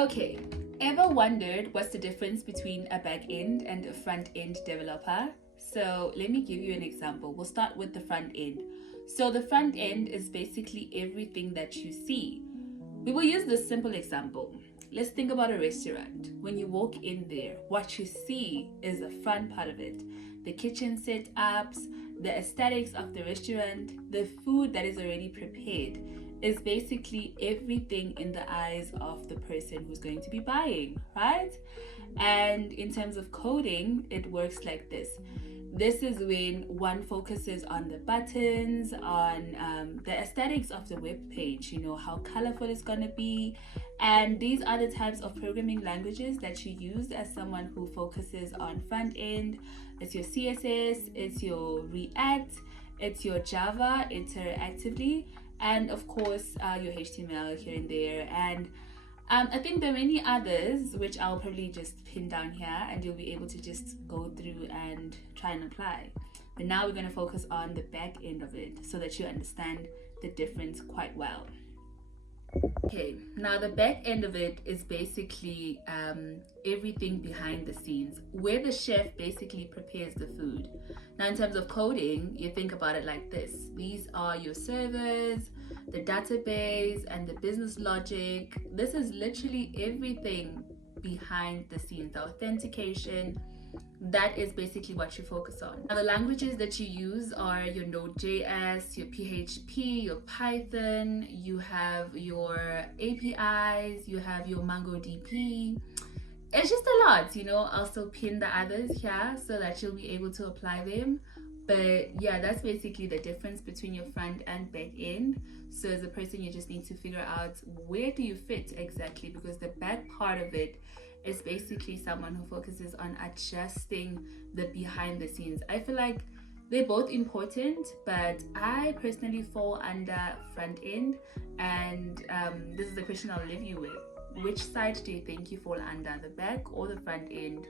Okay, ever wondered what's the difference between a back-end and a front-end developer? So let me give you an example. We'll start with the front end. So the front end is basically everything that you see. We will use this simple example. Let's think about a restaurant. When you walk in there, what you see is the front part of it. The kitchen setups, the aesthetics of the restaurant, the food that is already prepared is basically everything in the eyes of the person who's going to be buying, right? And in terms of coding, it works like this. This is when one focuses on the buttons, on the aesthetics of the web page, how colorful it's going to be. And these are the types of programming languages that you use as someone who focuses on front end. It's your CSS, it's your React, it's your Java interactively, and of course your HTML here and there. And I think there are many others which I'll probably just pin down here and you'll be able to just go through and try and apply. But now we're going to focus on the back end of it so that you understand the difference quite well. Okay, now the back end of it is basically everything behind the scenes, where the chef basically prepares the food. Now in terms of coding, you think about it like this. These are your servers, the database, and the business logic. This is literally everything behind the scenes, the authentication. That is basically what you focus on. Now the languages that you use are your Node.js, your PHP, your Python, you have your APIs, you have your MongoDB. It's just a lot, I'll still pin the others here so that you'll be able to apply them. But yeah, that's basically the difference between your front and back end. So as a person, you just need to figure out where do you fit exactly, because the back part of it is basically someone who focuses on adjusting the behind the scenes. I feel like they're both important, but I personally fall under front end. And this is the question I'll leave you with. Which side do you think you fall under, the back or the front end?